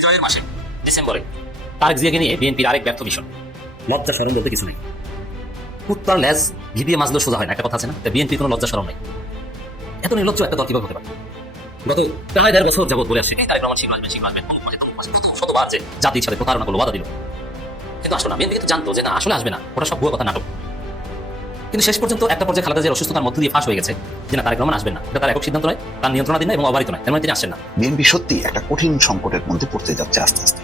বিজয়ের মাসে ডিসেম্বরে তারেক জিয়াকে নিয়ে বিএনপির আরেক ব্যর্থ মিশন। লজ্জা শরম বলতে কিছু নেই। কুত্তার লেজ ঘি দিয়ে মাছলেও সোজা হয় না, একটা কথা আছে না? বিএনপির কোনো লজ্জা শরম নেই। এত নির্লজ্জ একটা দল কিভাবে হতে পারে? গত প্রায় 1.5 বছর যাবত বলে আসছে তারেক রহমান শীঘ্র আসবেন শতবার যে জাতির সাথে প্রতারণা করলো, বাধা দিল, কিন্তু আসলে না। বিএনপি কিন্তু জানতো যে না, আসলে আসবে না, ওটা সব ভুয়া কথা, নাটক। কিন্তু শেষ পর্যন্ত একটা পর্যায়ে খালেদা জিয়ার অসুস্থতার মধ্য দিয়ে ফাঁস হয়ে গেছে যে না, তারেক রহমান আসবেন না। এটা তার একক সিদ্ধান্ত নয়, তার নিয়ন্ত্রণাধীন নয় এবং অবারিত নয়, তার মানে তিনি আসছেন না। বিএনপি সত্যি একটা কঠিন সংকটের মধ্যে পড়তে যাচ্ছে আস্তে আস্তে।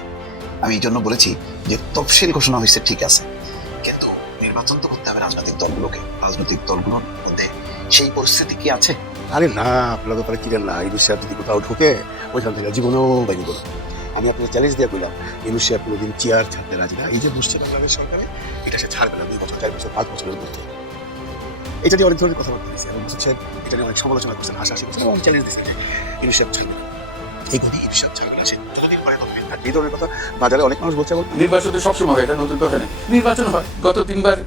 আমি এই জন্য বলেছি যে তফসিল ঘোষণা হয়েছে, ঠিক আছে, কিন্তু নির্বাচন তো করতে হবে রাজনৈতিক দলগুলোকে। রাজনৈতিক দলগুলোর মধ্যে সেই পরিস্থিতি কি আছে? আরে না, আপনার ব্যাপারে কিনেন না। ইউনুস সাহেব যদি কোথাও ঢুকে ওইখান থেকে জীবনেও বাইরে করো। আমি আপনার চ্যালেঞ্জ দিয়ে কইলাম, ইউনুস সাহেব কোনোদিন চেয়ার ছাড়তে রাজি না। এই যে বসছে বাংলাদেশ সরকারে, এটা সে ছাড়বে না 2 বছর, 4 বছর, 5 বছরের মধ্যে। এটা নিয়ে অনেক ধরনের কথাবার্তা দিয়েছে এবং বসে এটা নিয়ে অনেক সমালোচনা করছেন, হাসাহাসি করছেন এবং চ্যালেঞ্জ দিয়েছে ইউনুস সাহেব ছাড়বে না। এইগুলি ইউনুস সাহেব ছাড়বে না, সে যতদিন পরে ততদিন থাকবে। এই ধরনের কথা বাজারে অনেক মানুষ বলছে। নির্বাচন তো সবসময় হয়, এটা নতুন কথা নেই। নির্বাচন হয়, গত 3বার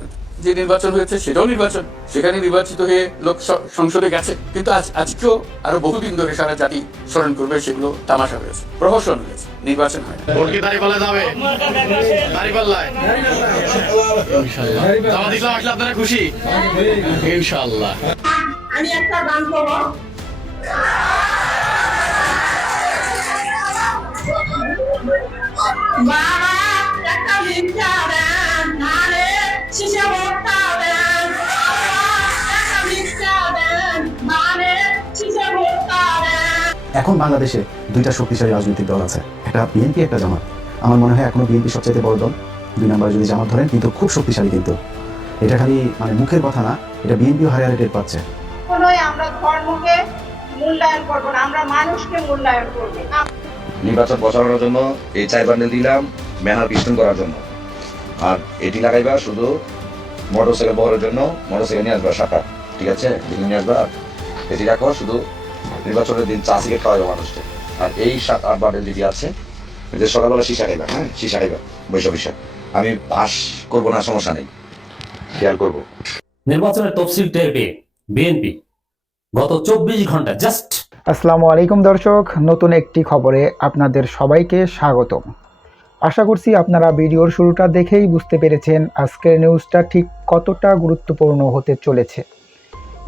যে নির্বাচন হয়েছে সেটাও নির্বাচন, সেখানে নির্বাচিত হয়ে লোক সংসদে গেছে, কিন্তু আজকেও আরো বহুদিন ধরে সারা জাতি স্মরণ করবে সেগুলো তামাশা হয়েছে, প্রহসন হয়েছে, নির্বাচন হয়। আপনারা খুশি? ইনশাআল্লাহ। আমি একটা গান করব। বাবা একটা ভিক্ষা দেন, ধারে শিশে ভর্তা দেন, একটা ভিক্ষা দেন, ধারে শিশে ভর্তা দেন। এখন বাংলাদেশে 2টা শক্তিশালী রাজনৈতিক দল আছে, একটা বিএনপি, একটা জামাত। আমার মনে হয় এখনো বিএনপি সবচেয়ে বড় দল, 2 নম্বরে যদি জামাত ধরেন, কিন্তু খুব শক্তিশালী। কিন্তু এটা খালি মানে মুখের কথা না, এটা বিএনপিও হারিয়ে রেট পাচ্ছে। আমরা ধর্মকে মূল্যায়ন করব না, আমরা মানুষকে মূল্যায়ন করব। নির্বাচন বসানোর জন্য এই 4 বান্ডেল দিলাম ব্যানার পিস্টন করার জন্য, আর এটি লাগাইবা শুধু মোটরসাইকেল বহরের জন্য। মোটরসাইকেল নিয়ে আসবা শাখা, ঠিক আছে, নিয়ে আসবা। এটি রাখো শুধু নির্বাচনের দিন চা সিগারেট খাওয়াইবা মানুষকে। আর এই 7-8 বান্ডেল যদি আছে, সকালবেলা সীসা খাইবা, হ্যাঁ সীসা খাইবা, বৈশাখ। আমি পাস করবো না, সমস্যা নেই, খেয়াল করবো। নির্বাচনের তফসিল টের পেয়ে বিএনপি গত 24 ঘন্টা জাস্ট। আসসালামু আলাইকুম দর্শক, নতুন একটি খবরে আপনাদের সবাইকে স্বাগতম। আশা করছি আপনারা ভিডিওর শুরুটা দেখেই বুঝতে পেরেছেন আজকের নিউজটা ঠিক কতটা গুরুত্বপূর্ণ হতে চলেছে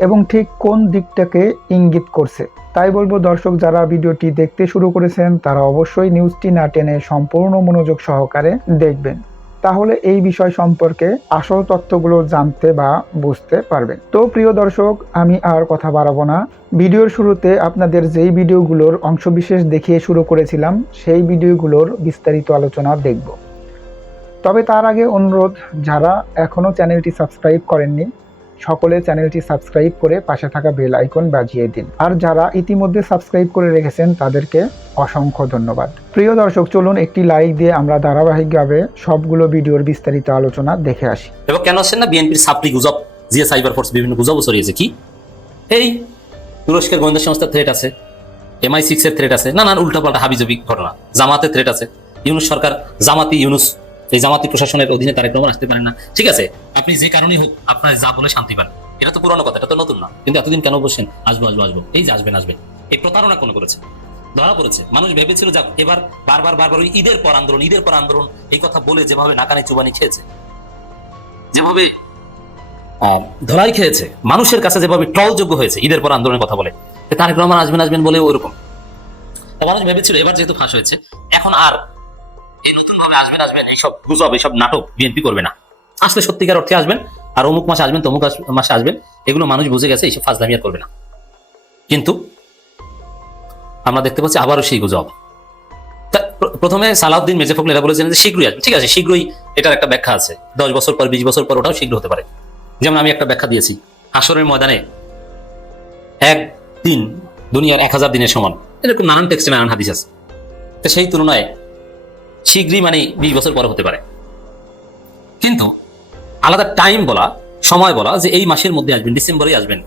এবং ঠিক কোন দিকটাকে ইঙ্গিত করছে। তাই বলবো দর্শক, যারা ভিডিওটি দেখতে শুরু করেছেন তারা অবশ্যই নিউজটি না টেনে সম্পূর্ণ মনোযোগ সহকারে দেখবেন, তাহলে এই বিষয় সম্পর্কে আসল তথ্যগুলো জানতে বা বুঝতে পারবেন। তো প্রিয় দর্শক, আমি আর কথা বাড়াবো না। ভিডিওর শুরুতে আপনাদের যেই ভিডিওগুলোর অংশবিশেষ দেখিয়ে শুরু করেছিলাম, সেই ভিডিওগুলোর বিস্তারিত আলোচনা দেখব। তবে তার আগে অনুরোধ, যারা এখনও চ্যানেলটি সাবস্ক্রাইব করেননি সকলে চ্যানেলটি সাবস্ক্রাইব করে পাশে থাকা বেল আইকন বাজিয়ে দিন, আর যারা ইতিমধ্যে সাবস্ক্রাইব করে রেখেছেন তাদেরকে অসংখ্য ধন্যবাদ। প্রিয় দর্শক, চলুন একটি লাইক দিয়ে আমরা ধারাবাহিকভাবে সবগুলো ভিডিওর বিস্তারিত আলোচনা দেখে আসি। এবং কেন আসছেন না? বিএনপির সাপ্লি গুজব, জিয়া সাইবার ফোর্স বিভিন্ন গুজব ছড়িয়েছে। কি এই তুরস্কের গোয়েন্দা সংস্থার থ্রেট আছে, MI6 এর থ্রেট আছে, নানান উল্টাপাল্টা হাবিজাবি ঘটনা, জামাতের থ্রেট আছে, ইউনুস সরকার জামাতি ইউনুস, এই জামাতি প্রশাসনের অধীনে তারেক রহমান আসতে পারেন না। ঠিক আছে, আপনি যে কারণেই হোক আপনার যা বলে শান্তি পান, এটা তো পুরনো কথা, এটা তো নতুন না। কিন্তু এতদিন কেন বলছেন আসবো আসবো আসবো? এই যে আসবেন আসবেন, এই প্রতারণা কোন করেছে? ধরা পড়েছে। মানুষ ভেবেছিল যাক এবার বারবার ওই ঈদের পর আন্দোলন এই কথা বলে যেভাবে নাকানি চুবানি খেয়েছে, যেভাবে ধরাই খেয়েছে, মানুষের কাছে যেভাবে ট্রলযোগ্য হয়েছে ঈদের পর আন্দোলনের কথা বলে, তারেক রহমান আসবেন বলে ওরকম মানুষ ভেবেছিল। এবার যেহেতু ফাঁস হয়েছে, এখন আর এই নতুন ভাবে আসবেন এইসব গুজব, এইসব নাটক বিএনপি করবে না। আসলে সত্যিকার অর্থে আসবেন, আর অমুক মাসে আসবেন, তমুক মাসে আসবেন, এগুলো মানুষ বুঝে গেছে, এইসব ফাজলামি আর করবে না। কিন্তু আমরা দেখতে পাচ্ছি আবারও সেই গুজব। প্রথমে সালাউদ্দিন মির্জা ফখরুল এরা বলেছিলেন যে শীঘ্রই আসবে। ঠিক আছে, শীঘ্রই এটার একটা ব্যাখ্যা আছে, 10 বছর পর 20 বছর পর ওটাও শীঘ্র হতে পারে। যেমন আমি একটা ব্যাখ্যা দিয়েছি, হাসরের ময়দানে একদিন দুনিয়ার 1000 দিনের সমান, এরকম নানান টেক্সটে নানান হাদিস আছে। তো সেই তুলনায় শীঘ্রই মানে 20 বছর পরে হতে পারে। কিন্তু আলাদা টাইম বলা, সময় বলা যে এই মাসের মধ্যে আসবেন, ডিসেম্বরেই আসবেন,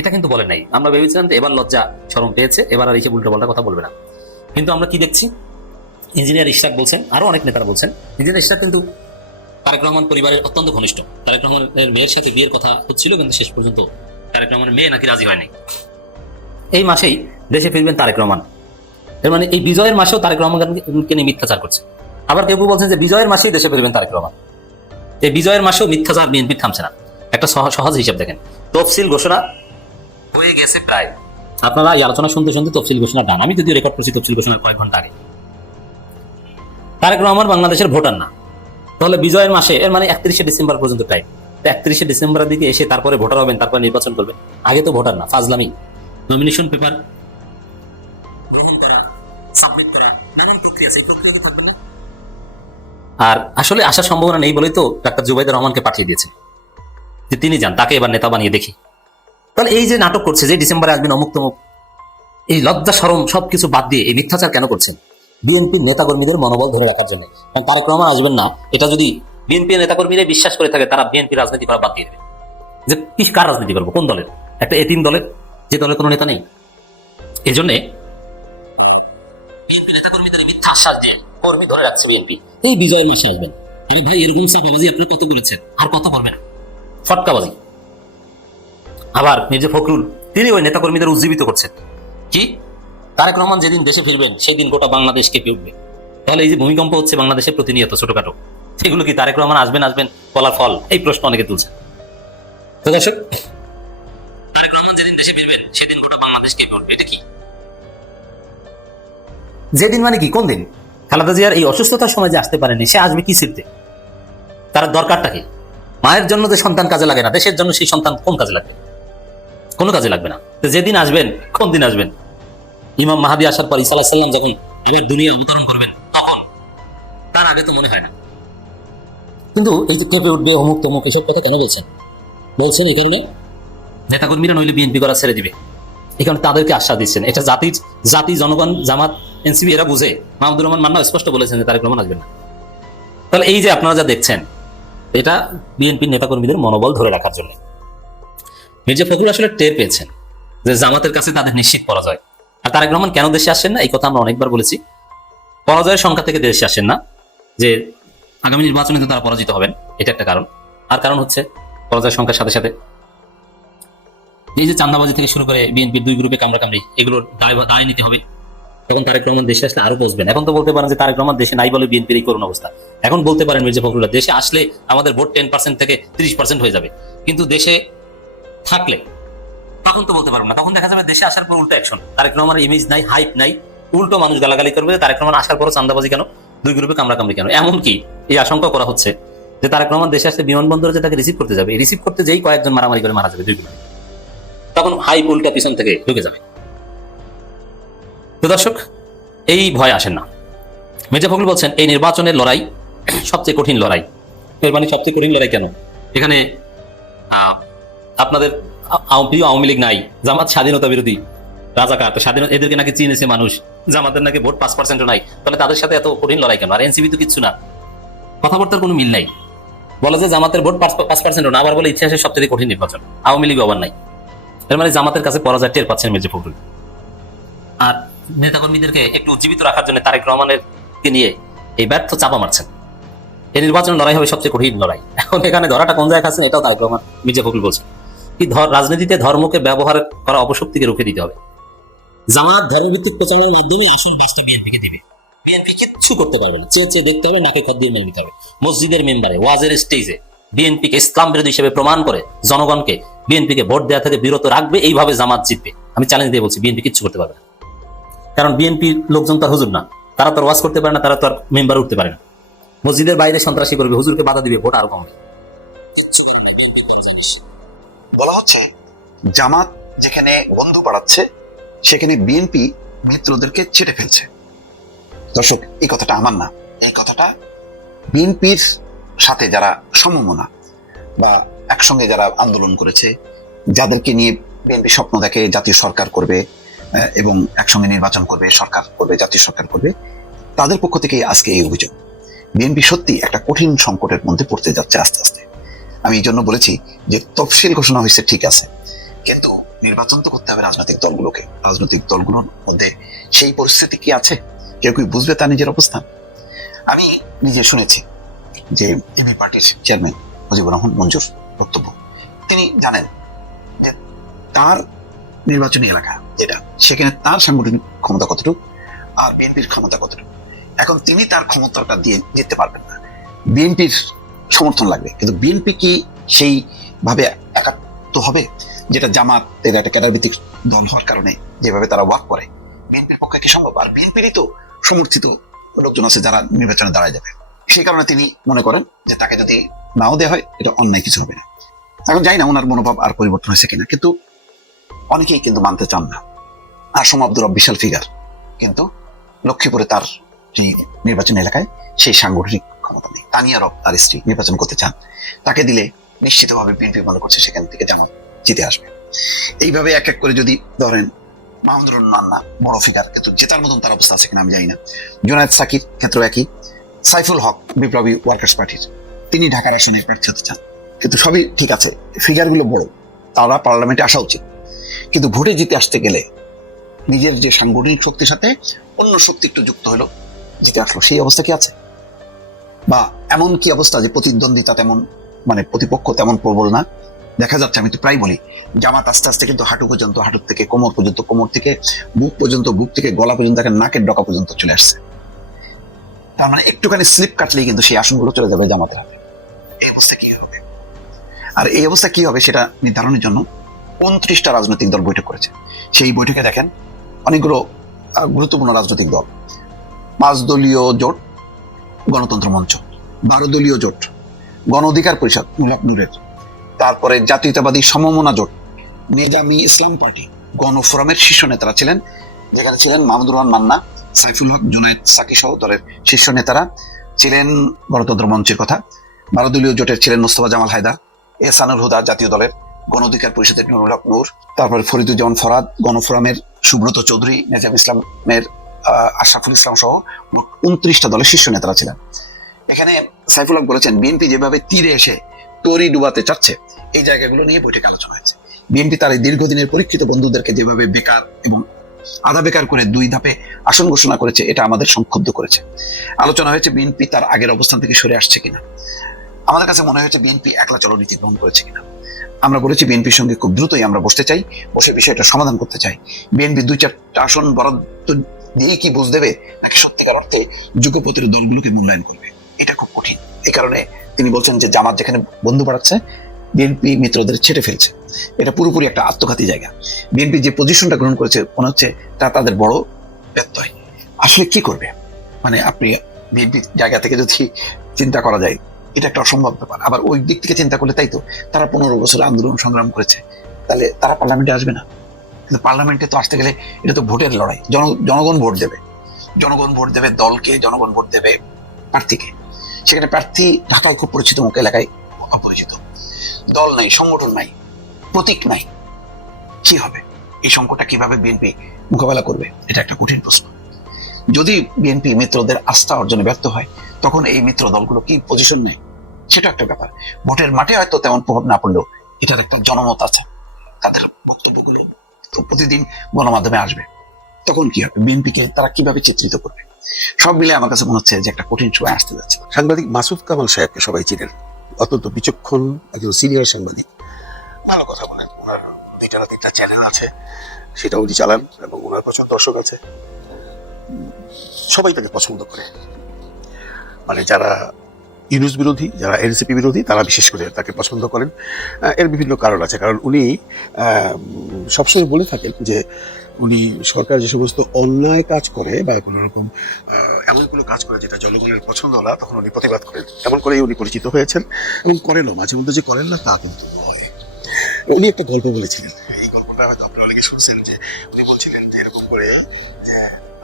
এটা কিন্তু বলে নাই। আমরা ভেবেছিলাম যে এবার লজ্জা শরম পেয়েছে, এবার আর এইসব উল্টো পাল্টা কথা বলবে না। কিন্তু আমরা কি দেখছি, ইঞ্জিনিয়ার ইশরাক বলছেন, আরো অনেক নেতারা বলছেন, ইঞ্জিনিয়ার ইশরাক কিন্তু তারেক রহমান পরিবারের অত্যন্ত ঘনিষ্ঠ। তারেক রহমানের মেয়ের সাথে বিয়ের কথা হচ্ছিল, কিন্তু শেষ পর্যন্ত তারেক রহমানের মেয়ে নাকি রাজি হয়নি। এই মাসেই দেশে ফিরবেন তারেক রহমান। এর মানে এই বিজয়ের মাসেও তারেক রহমানকে নিয়ে মিথ্যাচার করছে। আবার কেউ কেউ বলছেন যে বিজয়ের মাসেই দেশে ফিরবেন তারেক রহমান। এই বিজয়ের মাসেও মিথ্যাচার বিএনপি থামছে না। একটা সহজ হিসাব দেখেন, তফসিল ঘোষণা হয়ে গেছে প্রায়, আপনারা এই আলোচনা শুনতে শুনতে তফসিল ঘোষণা ডান। আমি যদিও রেকর্ড করছি তফসিল ঘোষণার কয়েক ঘন্টা আগে। তারেক রহমান বাংলাদেশের ভোটার না, তাহলে বিজয়ের মাসে এর মানে 31শে ডিসেম্বর পর্যন্ত টাইম। 31শে ডিসেম্বরের দিকে এসে তারপরে ভোটার হবেন, তারপরে নির্বাচন করবেন। আগে তো ভোটার না, ফাজলামি। নমিনেশন পেপার আর আসলে আসার সম্ভাবনা নেই বলেই তো ডাক্তার জুবাইদুর রহমানকে পাঠিয়ে দিয়েছে যে তিনি যান, তাকে এবার নেতা বানিয়ে দেখি। তাহলে এই যে নাটক করছে যে ডিসেম্বরে আসবেন অমুক তমুক, এই লজ্জা শরম সবকিছু বাদ দিয়ে এই মিথ্যাচার কেন করছেন? বিএনপির নেতাকর্মীদের মনোবল ধরে রাখার জন্য। কারণ তারেক রহমান আসবেন না, এটা যদি বিএনপি নেতাকর্মীরা বিশ্বাস করে থাকে, তারা বিএনপি রাজনীতি করা বাদ দিয়ে দেবে। যে কি কার রাজনীতি করবো, কোন দলের? একটা এতিম দলের, যে দলের কোনো নেতা নেই। এই জন্যে বিএনপি নেতাকর্মীদের মিথ্যা আশ্বাস দিয়ে কর্মী ধরে রাখছে বিএনপি। এই বিজয়ের মাসে আসবেন। আরে ভাই, এরকম চাপাবাজি আপনি কত করেছেন, আর কত করবেন? ফটকাবাজি। আবার মির্জা ফখরুল তিনি ওই নেতাকর্মীদের উজ্জীবিত করছেন কি, তারেক রহমান যেদিন দেশে ফিরবেন সেই দিন গোটা বাংলাদেশ কেঁপে উঠবে। তাহলে এই যে ভূমিকম্প হচ্ছে বাংলাদেশে প্রতিনিয়ত ছোটখাটো, সেগুলো কি তারেক রহমান আসবেন বলার ফল? এই প্রশ্ন অনেকে তুলছে। তো দর্শক, তারেক রহমান যেদিন দেশে ফিরবেন সেদিন গোটা বাংলাদেশ কেঁপে উঠবে, এটা কি? যেদিন মানে কি, কোন দিন? খালেদা জিয়ার এই অসুস্থতার সময় যে আসতে পারেনি, সে আসবে কি ছিড়তে? তার দরকারটা কি? মায়ের জন্য যে সন্তান কাজে লাগে না, দেশের জন্য সেই সন্তান কোন কাজে লাগবে? কোনো কাজে লাগবে না। তো যেদিন আসবেন, কোন দিন আসবেন? ইমাম মাহাদি আসার পর, ঈসা আলাইহিস সালাম যখন এবার দুনিয়া অবতরণ করবেন তখন, তার আগে তো মনে হয় না। কিন্তু এই যে কেঁপে উঠবে অমুক তমুক এসব কথা কেন বলছেন? বলছেন এই কারণে নেতাকর্মীরা নইলে বিএনপি করা ছেড়ে দিবে, এই কারণে তাদেরকে আশ্বাস দিচ্ছেন। এটা জাতি জনগণ, জামাত, এনসিপি এরা বুঝে। মাহমুদুর রহমান মান্না স্পষ্ট বলেছেন যে তারেক রহমান আসবেন না। তাহলে এই যে আপনারা যা দেখছেন, এটা বিএনপির নেতাকর্মীদের মনোবল ধরে রাখার জন্য। মির্জা ফখরুল আসলে টের পেয়েছেন যে জামাতের কাছে তাদের নিশ্চিত পরাজয়। আর তারেক রহমান কেন দেশে আসেন না, এই কথা আমরা অনেকবার বলেছি। পরাজয়ের সংখ্যা থেকে দেশে আসেন না, যে আগামী নির্বাচনে তো তারা পরাজিত হবেন, এটা একটা কারণ। আর কারণ হচ্ছে পরাজয়ের সংখ্যার সাথে সাথে এই যে চাঁদাবাজি থেকে শুরু করে বিএনপির দুই গ্রুপে কামড়াকামড়ি, এগুলোর দায় নিতে হবে। তখন তারেক রহমান দেশে আসলে আরো বসবেন। এখন তো বলতে পারেন যে তারেক রহমান দেশে নাই বলে বিএনপির এই করুণ অবস্থা। এখন বলতে পারেন মির্জা ফখরুল দেশে আসলে আমাদের ভোট 10% থেকে 30% হয়ে যাবে, কিন্তু দেশে থাকলে তখন তো বলতে পারবো না। তখন দেখা যাবে দেশে আসার পর উল্টো অ্যাকশন। তারেক রহমানের ইমেজ নাই, হাইপ নাই, উল্টো মানুষ গালাগালি করবে তারেক রহমান আসার পরও চাঁদাবাজি কেন, দুই গ্রুপে কামড়াকামড়ি কেন। এমনকি এই আশঙ্কা করা হচ্ছে যে তারেক রহমান দেশে আসলে বিমানবন্দরে যে তাকে রিসিভ করতে যাবে, রিসিভ করতে যেই কয়েকজন মারামারি করে মারা যাবে দুই গ্রুপে, তখন হাইপ উল্টা পিছন থেকে ঢুকে যাবে। তো দর্শক, এই ভয় আসেন না। মির্জা ফখরুল বলছেন এই নির্বাচনের লড়াই সবচেয়ে কঠিন লড়াই। এর মানে সবচেয়ে কঠিন লড়াই কেন? এখানে আপনাদের প্রিয় আওয়ামী লীগ নাই, জামাত স্বাধীনতা বিরোধী, রাজাকার, তো স্বাধীনতা এদেরকে নাকি চিনেছে মানুষ, জামাতের নাকি ভোট 5%ও নাই, তাহলে তাদের সাথে এত কঠিন লড়াই কেন? আর এনসিপি তো কিচ্ছু না, কথাবার্তার কোনো মিল নাই। বলে যে জামাতের ভোট 5%ও না, আবার বলে ইতিহাসের সবচেয়ে কঠিন নির্বাচন, আওয়ামী লীগ আবার নাই। এর মানে জামাতের কাছে পরাজয় টের পাচ্ছেন মির্জা ফখরুল। আর নেতাকর্মীদেরকে একটু উজ্জীবিত রাখার জন্য তারেক রহমানের নিয়ে এই ব্যর্থ চাপা মারছেন। এই নির্বাচন লড়াই হবে সবচেয়ে কঠিন লড়াই। এখন এখানে ধরাটা কোন জায়গায় খাচ্ছেন, এটাও তারেক রহমান, মির্জা ফখরুল বলছেন কি, রাজনীতিতে ধর্মকে ব্যবহার করা অপশক্তিকে রুখে দিতে হবে। জামাত ধর্মভিত্তিক প্রচারণার মাধ্যমে আসল বাসটা বিএনপিকে দিবে। বিএনপি কিচ্ছু করতে পারবে না, চেয়ে চেয়ে দেখতে হবে, নাকে খত দিয়ে মেনে নিতে হবে। মসজিদের মেম্বারে, ওয়াজের স্টেজে বিএনপিকে ইসলাম বিরোধী হিসেবে প্রমাণ করে জনগণকে বিএনপিকে ভোট দেওয়া থেকে বিরত রাখবে, এইভাবে জামাত জিতবে। আমি চ্যালেঞ্জ দিয়ে বলছি, বিএনপি কিচ্ছু করতে পারবে না। কারণ বিএনপির লোকজন তার হুজুর না, তারা তো ওয়াজ করতে পারে না, তারা তো আর মেম্বার উঠতে পারে না। মসজিদের বাইরে সন্ত্রাসী করবে, হুজুরকে বাধা দিবে, ভোট আরো কমবে। বলা হচ্ছে জামাত যেখানে বন্ধু বাড়াচ্ছে সেখানে বিএনপি মিত্রদেরকে ছেটে ফেলছে। দর্শক, এই কথাটা আমার না, এই কথাটা বিএনপির সাথে যারা সমমনা বা একসঙ্গে যারা আন্দোলন করেছে, যাদেরকে নিয়ে বিএনপি স্বপ্ন দেখে জাতীয় সরকার করবে এবং একসঙ্গে নির্বাচন করবে, সরকার করবে, জাতীয় সরকার করবে, তাদের পক্ষ থেকে আজকে এই অভিযোগ। বিএনপি সত্যি একটা কঠিন সংকটের মধ্যে পড়তে যাচ্ছে আস্তে আস্তে। আমি এই জন্য বলেছি যে তফসিল ঘোষণা হয়েছে ঠিক আছে, কিন্তু নির্বাচন তো করতে হবে রাজনৈতিক দলগুলোকে। রাজনৈতিক দলগুলোর মধ্যে সেই পরিস্থিতি কি আছে, কেউ কি বুঝবে তার নিজের অবস্থান? আমি নিজে শুনেছি যে এবি পার্টির চেয়ারম্যান মুজিবুর রহমান মঞ্জুর বক্তব্য, তিনি জানেন যে তার নির্বাচনী এলাকা যেটা, সেখানে তার সাংগঠনিক ক্ষমতা কতটুকু আর বিএনপির ক্ষমতা কতটুকু। এখন তিনি তার ক্ষমতাটা দিয়ে যেতে পারবেন না, বিএনপির সমর্থন লাগবে। কিন্তু বিএনপি কি সেই ভাবে একাত্ম হবে, যেটা জামাতের একটা ক্যাডারভিত্তিক দল হওয়ার কারণে যেভাবে তারা ওয়ার্ক করে, বিএনপির পক্ষে কি সম্ভব? আর বিএনপিরই তো সমর্থিত লোকজন আছে যারা নির্বাচনে দাঁড়ায় যাবে। সেই কারণে তিনি মনে করেন যে তাকে যদি নাও দেওয়া হয় এটা অন্যায় কিছু হবে না। এখন জানি না ওনার মনোভাব আর পরিবর্তন হয়েছে কিনা, কিন্তু অনেকেই কিন্তু মানতে চান না। আসম আব্দুর রব বিশাল ফিগার, কিন্তু লক্ষ্মীপুরে তার যে নির্বাচন এলাকায় সেই সাংগঠনিক ক্ষমতা নেই। তানিয়া রব তার স্ত্রী নির্বাচন করতে চান, তাকে দিলে নিশ্চিতভাবে বিএনপি মনে করছে সেখান থেকে জামাত জিতে আসবে। এইভাবে এক এক করে যদি ধরেন মাহমুদুর মান্না বড় ফিগার, কিন্তু জেতার মতন তার অবস্থা আছে কিনা আমি জানি না। জুনায়েদ সাকির ক্ষেত্র একই। সাইফুল হক বিপ্লবী ওয়ার্কার্স পার্টির, তিনি ঢাকার আসনে প্রার্থী হতে চান। কিন্তু সবই ঠিক আছে, ফিগারগুলো বড়, তারা পার্লামেন্টে আসা উচিত। কিন্তু ভোটে জিতে আসতে গেলে নিজের যে সাংগঠনিক শক্তির সাথে অন্য শক্তি একটু যুক্ত হলো, জিতে আসলো, সেই অবস্থা কি আছে? বা এমন কি অবস্থা যে প্রতিদ্বন্দ্বিতা তেমন, মানে প্রতিপক্ষ তেমন প্রবল না? দেখা যাচ্ছে, আমি তো প্রায় বলি, জামাত আস্তে আস্তে কিন্তু হাঁটু পর্যন্ত, হাঁটুর থেকে কোমর পর্যন্ত, কোমর থেকে বুক পর্যন্ত, বুক থেকে গলা পর্যন্ত, নাকের ডকা পর্যন্ত চলে আসছে। তার মানে একটুখানি স্লিপ কাটলেই কিন্তু সেই আসনগুলো চলে যাবে জামাতের হাতে। এই অবস্থা কি হবে? আর এই অবস্থা কি হবে সেটা নির্ধারণের জন্য 29টা রাজনৈতিক দল বৈঠক করেছে। সেই বৈঠকে দেখেন অনেকগুলো গুরুত্বপূর্ণ রাজনৈতিক দল, 5 দলীয় জোট গণতন্ত্র মঞ্চ, 12 দলীয় জোট গণ অধিকার পরিষদ মুলাক নূরের, তারপরে জাতীয়তাবাদী সমমনা জোট, নিজামী ইসলাম পার্টি, গণফোরামের শীর্ষ নেতারা ছিলেন, যেখানে ছিলেন মাহমুদুর রহমান মান্না, সাইফুল হক, জুনায়েদ সাকি সহ দলের শীর্ষ নেতারা ছিলেন। গণতন্ত্র মঞ্চের কথা, 12 দলীয় জোটের ছিলেন মোস্তফা জামাল হায়দার, এহসানুল হুদা জাতীয় দলের, গণ অধিকার পরিষদের নুরুল হক নূর, তারপরে ফরিদুজ্জামান ফরাদ, গণফোরামের সুব্রত চৌধুরী, নিজাম ইসলামের আশরাফুল ইসলাম সহ 29টা দলের শীর্ষ নেতারা ছিলেন। এখানে সাইফুল হক বলেছেন, বিএনপি যেভাবে তীরে এসে তরি ডুবাতে চাচ্ছে, এই জায়গাগুলো নিয়ে বৈঠকে আলোচনা হয়েছে। বিএনপি তার এই দীর্ঘদিনের পরীক্ষিত বন্ধুদেরকে যেভাবে বেকার এবং আধা বেকার করে 2 ধাপে আসন ঘোষণা করেছে, এটা আমাদের সংক্ষুব্ধ করেছে। আলোচনা হয়েছে বিএনপি তার আগের অবস্থান থেকে সরে আসছে কিনা। আমাদের কাছে মনে হয়েছে বিএনপি একলা চলো নীতি গ্রহণ করেছে কিনা। আমরা বলেছি বিএনপির সঙ্গে খুব দ্রুতই আমরা বসতে চাই, বসে বিষয়টা সমাধান করতে চাই। বিএনপি 2-4টা আসন বরাদ্দ দিয়েই কি বুঝ দেবে, নাকি সত্যিকার অর্থে যুগপতির দলগুলোকে মূল্যায়ন করবে, এটা খুব কঠিন। এই কারণে তিনি বলছেন যে জামাত যেখানে বন্ধু বাড়াচ্ছে, বিএনপি মিত্রদের ছেটে ফেলছে। এটা পুরোপুরি একটা আত্মঘাতী জায়গা। বিএনপি যে পজিশনটা গ্রহণ করেছে মনে হচ্ছে তা তাদের বড় ব্যত্যয়। আসলে কি করবে, মানে আপনি বিএনপি জায়গা থেকে যদি চিন্তা করা যায়, এটা একটা অসম্ভব ব্যাপার। আবার ওই দিক থেকে চিন্তা করলে তাই তো, তারা 15 বছর আন্দোলন সংগ্রাম করেছে, তাহলে তারা পার্লামেন্টে আসবে না? কিন্তু পার্লামেন্টে তো আসতে গেলে এটা তো ভোটের লড়াই, জনগণ ভোট দেবে, জনগণ ভোট দেবে দলকে, জনগণ ভোট দেবে প্রার্থীকে। সেখানে প্রার্থী ঢাকায় খুব পরিচিত মুখ, এলাকায় অপরিচিত, দল নাই, সংগঠন নাই, প্রতীক নাই। কি হবে? এই সংকটটা কিভাবে বিএনপি মোকাবেলা করবে, এটা একটা কঠিন প্রশ্ন। যদি বিএনপি মিত্রদের আস্থা অর্জনে ব্যর্থ হয়, তখন এই মিত্র দলগুলো কি পজিশন নেয়, সেটা একটা ব্যাপার। ভোটের মাঠে হয়তো তেমন প্রভাব না পড়লেও এটার একটা জনমত আছে, তাদের বক্তব্যগুলো তো প্রতিদিন গণমাধ্যমে আসবে। তখন কি হবে, বিএনপিকে তারা কিভাবে চিত্রিত করবে? সব মিলে আমার কাছে মনে হচ্ছে যে একটা কঠিন সময় আসতে যাচ্ছে। সাংবাদিক মাসুদ কামাল সাহেবকে সবাই চিনেন, অত্যন্ত বিচক্ষণ একজন সিনিয়র সাংবাদিক, ভালো কথা বলেন। ওনার 2টা না 3টা চ্যানেল আছে, সেটা উনি চালান এবং ওনার প্রচুর দর্শক আছে। সবাই তাকে পছন্দ করে, মানে যারা ইউনুস বিরোধী, যারা এনসিপি বিরোধী, তারা বিশেষ করে তাকে পছন্দ করেন। এর বিভিন্ন কারণ আছে, কারণ উনি সবসময় বলে থাকেন যে উনি সরকার যে সমস্ত অন্যায় কাজ করে বা কোনো রকম এমন কোনো কাজ করে যেটা জনগণের পছন্দ না, তখন উনি প্রতিবাদ করেন। এমন করেই উনি পরিচিত হয়েছেন এবং করেনও, মাঝে মধ্যে যে করেন না তা কিন্তু নয়। উনি একটা গল্প বলেছিলেন, এই গল্পটা হয়তো আপনারা অনেকে শুনছেন, যে উনি বলছিলেন যে এরকম করে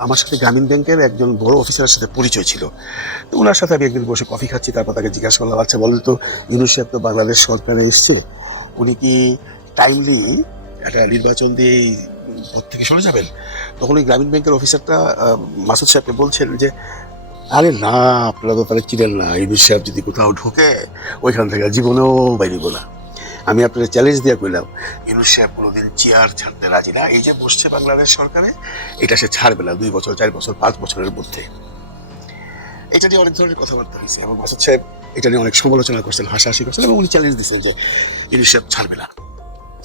আমার সাথে গ্রামীণ ব্যাংকের একজন বড় অফিসারের সাথে পরিচয় ছিল। তো ওনার সাথে আমি একদিন বসে কফি খাচ্ছি, তারপর তাকে জিজ্ঞাসা করলাম, আচ্ছা বলেন তো, ইউনুস সাহেব তো বাংলাদেশ সরকারে এসছে, উনি কি টাইমলি একটা নির্বাচন দিয়ে পদ থেকে সরে যাবেন? তখন ওই গ্রামীণ ব্যাংকের অফিসারটা মাসুদ সাহেবকে বলছেন যে, আরে না, আপনারা তো তাহলে চিনেন না, ইউনুস সাহেব যদি কোথাও ঢোকে ওইখান থেকে জীবনেও বাইরিব না। আমি আপনাদের চ্যালেঞ্জ দিয়ে কইলাম, ইউনুস সাহেব কোনোদিন চেয়ার ছাড়তে রাজি না। এই যে বসছে বাংলাদেশ সরকারে, এটা সে ছাড়বে না 2 বছর, 4 বছর, 5 বছরের মধ্যে। এটা নিয়ে অনেক ধরনের কথাবার্তা হয়েছে এবং মাসুদ সাহেব এটা নিয়ে অনেক সমালোচনা করছেন, হাসাহাসি করছেন এবং উনি চ্যালেঞ্জ দিচ্ছেন যে ইউনুস সাহেব ছাড়বে না।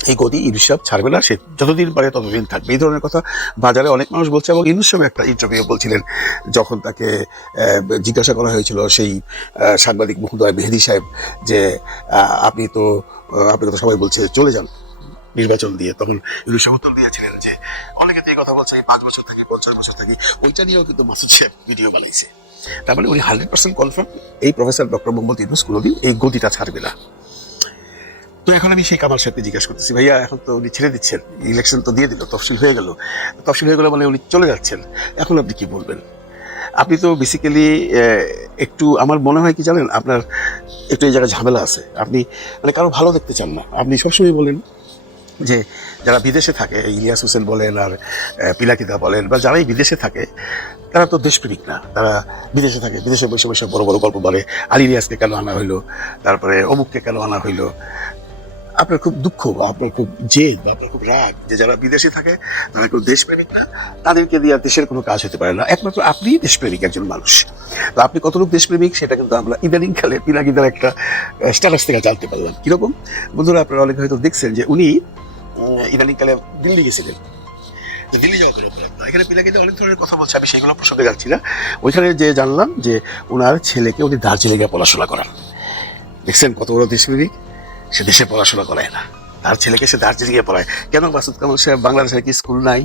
এই গদি ইউনুস সাহেব ছাড়বে না, সে যতদিন পারে ততদিন থাকবে। এই ধরনের কথা বাজারে অনেক মানুষ বলছে এবং ইউনুস সাহেব একটা ইন্টারভিউ বলছিলেন, যখন তাকে জিজ্ঞাসা করা হয়েছিল সেই সাংবাদিক মহোদয় মেহেদী সাহেব যে আপনি তো সবাই বলছে চলে যান নির্বাচন দিয়ে, তখন ইউনুস সাহেব উত্তর দিয়েছিলেন যে অনেকে তো এই কথা বলছে 5 বছর থাকি 4 বছর থাকি, ওইটা নিয়েও কিন্তু মাসুদ সাহেব ভিডিও বানাইছে। তার মানে উনি 100% কনফার্ম এই প্রফেসর ডক্টর মোহাম্মদ ইউনুস কোনোদিন এই গদিটা ছাড়বে না। তো এখন আমি সেই কামাল সাহেবকে জিজ্ঞাসা করতেছি, ভাইয়া এখন তো উনি ছেড়ে দিচ্ছেন, ইলেকশন তো দিয়ে দিল, তফসিল হয়ে গেল মানে উনি চলে যাচ্ছেন, এখন আপনি কি বলবেন? আপনি তো বেসিক্যালি একটু, আমার মনে হয় কি জানেন, আপনার একটু এই জায়গায় ঝামেলা আছে, আপনি মানে কারো ভালো দেখতে চান না। আপনি সবসময় বলেন যে যারা বিদেশে থাকে, ইলিয়াস হোসেন বলেন আর পিলাকিদা বলেন, বা যারাই বিদেশে থাকে তারা তো দেশপ্রেমিক না, তারা বিদেশে থাকে, বিদেশে বসে বসে বড় বড় গল্প বলে, আলী রিয়াজকে কেন আনা হইলো, তারপরে অমুককে কেন আনা হইলো। আপনার খুব দুঃখ বা আপনার খুব জেদ বা আপনার খুব রাগ যে যারা বিদেশে থাকে তারা কেউ দেশপ্রেমিক না, তাদেরকে দিয়ে দেশের কোনো কাজ হতে পারে না। একমাত্র আপনিই দেশপ্রেমিক একজন মানুষ। তো আপনি কতটুকু দেশপ্রেমিক সেটা কিন্তু আমরা ইদানিং কালে পিনাকিদার একটা স্ট্যাটাস থেকে জানতে পারলাম। কিরকম বন্ধুরা, আপনারা অনেকে হয়তো দেখছেন যে উনি ইদানিং কালে দিল্লি গেছিলেন। দিল্লি যাওয়া কোনো অপরাধ না, এখানে পিলাকিদা অনেক ধরনের কথা বলছে, আমি সেগুলো প্রসঙ্গে যাচ্ছি না। ওইখানে যে জানলাম যে ওনার ছেলেকে উনি দার্জিলিংয়ে পড়াশোনা করান। দেখছেন কত বড় দেশপ্রেমিক, সে দেশে পড়াশোনা করায় না, তার ছেলেকে সে দার্জিলিংয়ে পড়ায়। কেন মাসুদ কামাল সাহেব, বাংলাদেশে কি স্কুল নাই?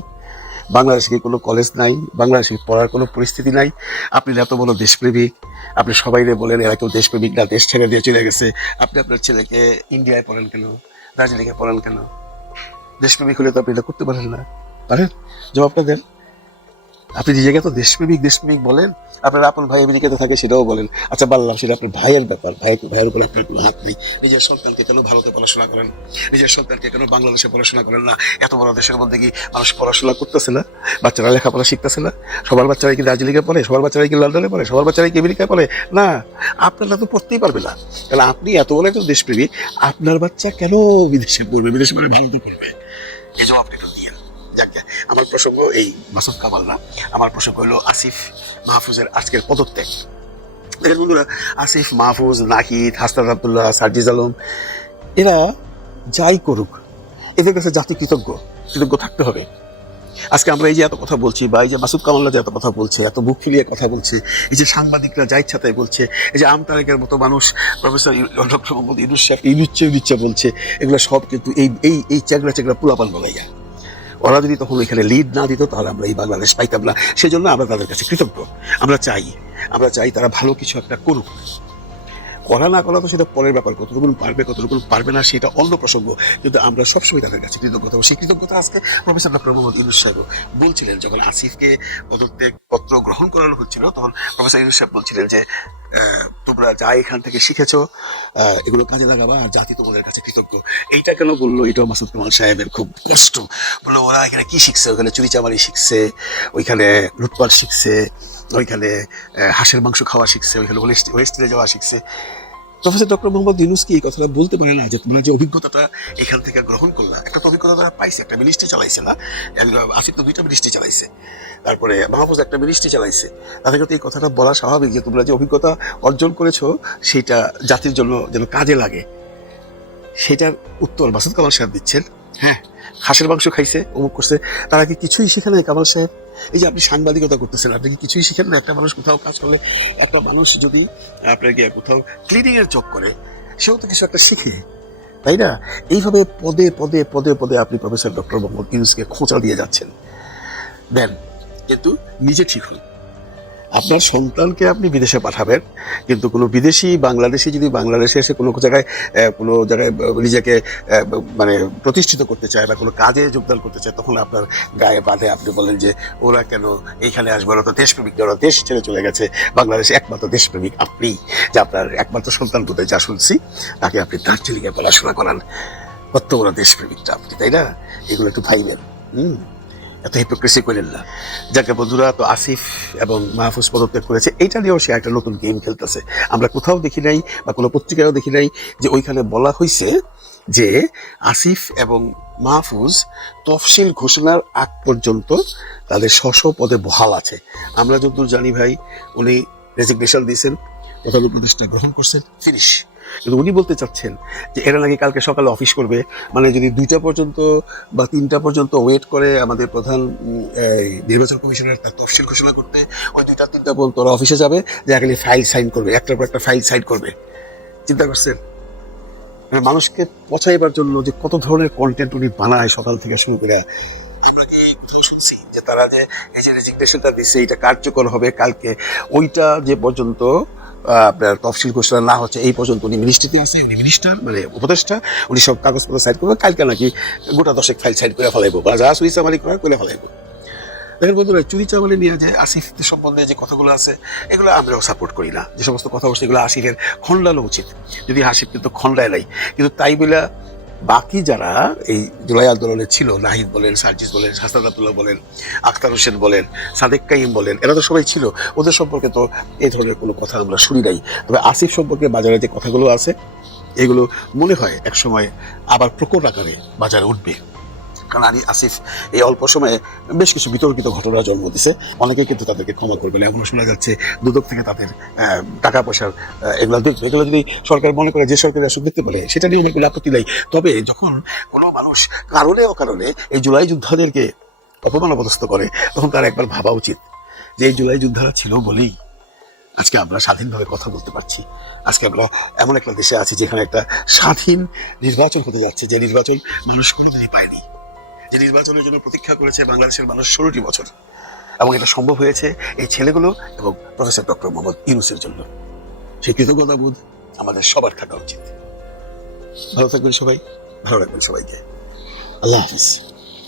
বাংলাদেশে কি কোনো কলেজ নাই? বাংলাদেশে পড়ার কোনো পরিস্থিতি নাই? আপনি এত বড় দেশপ্রেমিক, আপনি সবাইরে বলেন এরা কেউ দেশপ্রেমিক না, দেশ ছেড়ে দিয়ে চলে গেছে, আপনি আপনার ছেলেকে ইন্ডিয়ায় পড়ান কেন, দার্জিলিংয়ে পড়ান কেন? দেশপ্রেমিক হলে তো আপনি এটা করতে পারেন না, পারেন? জবাবটা দেন। আপনি নিজেকে তো দেশপ্রেমিক বলেন, আপনার আপন ভাই আমেরিকাতে থাকে সেটাও বলেন। আচ্ছা বললাম, সেটা আপনার ভাইয়ের ব্যাপার, ভাইয়ের উপর আপনার কোনো হাত নেই। নিজের সন্তানকে কেন ভারতে পড়াশোনা করেন, নিজের সন্তানকে কেন বাংলাদেশে পড়াশোনা করেন না? এত বড় দেশের মধ্যে কি মানুষ পড়াশোনা করতেছে না? বাচ্চারা লেখাপড়া শিখতেছে না? সবার বাচ্চারাই কি দার্জিলিংয়ে পড়ে? সবার বাচ্চারাই কি লন্ডনে পড়ে? সবার বাচ্চারাই কি আমেরিকায় পড়ে? না, আপনারা তো পড়তেই পারবে না। তাহলে আপনি এত বড় একজন দেশপ্রেমিক, আপনার বাচ্চা কেন বিদেশে পড়বে? বিদেশে মানে ভারতে পড়বে? এই জবাবটা একটু দিয়ে। আমার প্রসঙ্গ এই মাসুদ কামাল না, আমার প্রসঙ্গ হলো আসিফ মাহফুজের আজকের পদত্যাগ। দেখেন বন্ধুরা, আসিফ মাহফুজ, নাহিদ, হাসনাত আব্দুল্লাহ, সার্জিজ আলম, এরা যাই করুক এদের কাছে জাতি কৃতজ্ঞ থাকতে হবে। আজকে আমরা এই যে এত কথা বলছি, বা এই যে মাসুদ কামাল্লা যে এত কথা বলছে, এত বুক ফুলিয়ে কথা বলছে, এই যে সাংবাদিকরা যা ইচ্ছা তাই বলছে, এই যে আমতারেকের মতো মানুষ প্রফেসর ডক্টর মোহাম্মদ ইউনুস সাহেবকে ইলুচ্চা বলছে, এগুলো সব কিন্তু এই চেগড়া পোলাপান বলাইয়া। ওরা যদি তখন এখানে লিড না দিত তাহলে আমরা এই বাংলাদেশ পাইতাম না। সেজন্য আমরা তাদের কাছে কৃতজ্ঞ। আমরা চাই তারা ভালো কিছু একটা করুক। করা না করা তো সেটা পরের ব্যাপার, কতটুকু পারবে না সেটা অন্য প্রসঙ্গ, কিন্তু আমরা সবসময় তাদের কাছে কৃতজ্ঞতা। সেই কৃতজ্ঞতা আজকে প্রফেসর ডক্টর মোহাম্মদ ইউনুস সাহেব বলছিলেন, যখন আসিফকে পদত্যাগ পত্র গ্রহণ করানো হচ্ছিল তখন প্রফেসর ইউনুস সাহেব বলছিলেন যে তোমরা যা এখান থেকে শিখেছো এগুলো কাজে লাগাবা, আর জাতি তোমাদের কাছে কৃতজ্ঞ। এইটা কেন বললো? এটাও মাসুদ কামাল সাহেবের খুব কষ্ট। বললো ওরা এখানে কি শিখছে? ওইখানে চুরিচামারি শিখছে, ওইখানে লুটপাট শিখছে, ওইখানে হাঁসের মাংস খাওয়া শিখছে, ওইখানে ওয়েস্টে যাওয়া শিখছে। প্রফেসর ডক্টর মোহাম্মদ ইউনুস কি এই কথাটা বলতে পারে না যে তোমরা যে অভিজ্ঞতাটা এখান থেকে গ্রহণ করলাম, একটা তো অভিজ্ঞতা তারা পাইছে, একটা মিনিস্ট্রি চালাইছে না? আসিফ তো 2টা মিনিস্ট্রি চালাইছে, তারপরে মাহফুজ একটা মিনিস্ট্রি চালাইছে। তাদের কিন্তু এই কথাটা বলা স্বাভাবিক যে তোমরা যে অভিজ্ঞতা অর্জন করেছো সেটা জাতির জন্য যেন কাজে লাগে। সেটার উত্তর মাসুদ কামাল সাহেব দিচ্ছেন। হ্যাঁ, হাঁসের মাংস খাইছে, অমুক করছে, তারা কি কিছুই শিখে নাই? কামাল সাহেব, এই যে আপনি সাংবাদিকতা করতেছেন, আপনি কি কিছুই শিখেন না? একটা মানুষ কোথাও কাজ করলে, একটা মানুষ যদি আপনার গিয়ে কোথাও ক্লিনিং এর জব করে, সেও তো কিছু একটা শিখে, তাই না? এইভাবে পদে আপনি প্রফেসর ডক্টর মোহাম্মদ ইউনুসকে খোঁচা দিয়ে যাচ্ছেন। দেন, কিন্তু নিজে ঠিক হন। আপনার সন্তানকে আপনি বিদেশে পাঠাবেন, কিন্তু কোনো বিদেশি বাংলাদেশি যদি বাংলাদেশে এসে কোনো জায়গায় নিজেকে মানে প্রতিষ্ঠিত করতে চায় বা কোনো কাজে যোগদান করতে চায়, তখন আপনার গায়ে বাঁধে। আপনি বলেন যে ওরা কেন এইখানে আসবে, ওরা তো দেশপ্রেমিক, ওরা দেশ ছেড়ে চলে গেছে। বাংলাদেশে একমাত্র দেশপ্রেমিক আপনি, যে আপনার একমাত্র সন্তান বোধহয় যা শুনছি, তাকে আপনি দার্জিলিংয়ে পড়াশোনা করান। কত ওরা দেশপ্রেমিকটা আপনি, তাই না? এগুলো একটু ভাইবেন। এত হিপোক্রেসি করেন না। যাকে বন্ধুরা, তো আসিফ এবং মাহফুজ পদত্যাগ করেছে, এইটা নিয়েও সে একটা নতুন গেম খেলতেছে। আমরা কোথাও দেখি নাই বা কোনো পত্রিকায়ও দেখি নাই যে ওইখানে বলা হয়েছে যে আসিফ এবং মাহফুজ তফসিল ঘোষণার আগ পর্যন্ত তাদের স্ব পদে বহাল আছে। আমরা যতদূর জানি ভাই, উনি রেজিগনেশন দিয়েছেন প্রধান উপদেষ্টা গ্রহণ করছেন, ফিনিশ। কিন্তু উনি বলতে চাচ্ছেন যে এরা নাকি কালকে সকালে অফিস করবে, মানে যদি 2টা পর্যন্ত বা 3টা পর্যন্ত ওয়েট করে আমাদের প্রধান নির্বাচন কমিশনের তার তফসিল ঘোষণা করতে, ওই 2টা-3টা পর্যন্ত ওরা অফিসে যাবে, যে এখানে ফাইল সাইন করবে, একটার পর একটা ফাইল সাইন করবে। চিন্তা করছেন মানে মানুষকে পচাইবার জন্য যে কত ধরনের কন্টেন্ট উনি বানায় সকাল থেকে শুরু করে। আমরা কি কোথাও শুনছি যে তারা যে এই যে রেজিগনেশনটা দিচ্ছে এটা কার্যকর হবে কালকে, ওইটা যে পর্যন্ত আপনার তফসিল ঘোষণা না হচ্ছে এই পর্যন্ত উনি মিনিস্ট্রিতে আছে, উনি মিনিস্টার মানে উপদেষ্টা, উনি সব কাগজপত্র সাইন করবে, কালকে নাকি গোটা 10 ফাইল সাইন করে ফেলাইবো বা যা চুরি চামারি করে ফেলাইবো। দেখেন বন্ধুরা, চুরি চামারি নিয়ে যে আসিফ সম্বন্ধে যে কথাগুলো আছে এগুলো আমরাও সাপোর্ট করি না। যে সমস্ত কথা বলছে এগুলো আসিফের খণ্ডানো উচিত, যদি আসিফ কিন্তু খণ্ডায় নাই। কিন্তু তাই বলে বাকি যারা এই জুলাই আন্দোলনে ছিল, নাহিদ বলেন, সার্জিস বলেন, হাসান আব্দুল্লাহ বলেন, আখতার হোসেন বলেন, সাদেক কাইম বলেন, এরা তো সবাই ছিল, ওদের সম্পর্কে তো এই ধরনের কোনো কথা আমরা শুনি নাই। তবে আসিফ সম্পর্কে বাজারে যে কথাগুলো আছে এগুলো মনে হয় একসময় আবার প্রকট আকারে বাজারে উঠবে। কারণ আসিফ এই অল্প সময়ে বেশ কিছু বিতর্কিত ঘটনা জন্ম দিছে, অনেকে কিন্তু তাদেরকে ক্ষমা করবে না। এমনও শোনা যাচ্ছে দুদক থেকে তাদের টাকা পয়সার এগুলো দেখবে। এগুলো যদি সরকার মনে করে, যে সরকার আসুক দেখতে পারে, সেটা নিয়ে অনেক আপত্তি নেই। তবে যখন কোনো মানুষ কারণে অকারণে এই জুলাই যোদ্ধাদেরকে অপমান অপদস্থ করে, তখন তার একবার ভাবা উচিত যে এই জুলাই যোদ্ধারা ছিল বলেই আজকে আমরা স্বাধীনভাবে কথা বলতে পারছি। আজকে আমরা এমন একটা দেশে আছি যেখানে একটা স্বাধীন নির্বাচন হতে যাচ্ছে, যে নির্বাচন মানুষ কোনোদিনই পায়নি, যে নির্বাচনের জন্য প্রতীক্ষা করেছে বাংলাদেশের মানুষ 16টি বছর। এবং এটা সম্ভব হয়েছে এই ছেলেগুলো এবং প্রফেসর ডক্টর মোহাম্মদ ইউনূসের জন্য। সেই কৃতজ্ঞতাবোধ আমাদের সবার থাকা উচিত। ভালো থাকবেন সবাই, ভালো রাখবেন সবাইকে। আল্লাহ হাফিজ।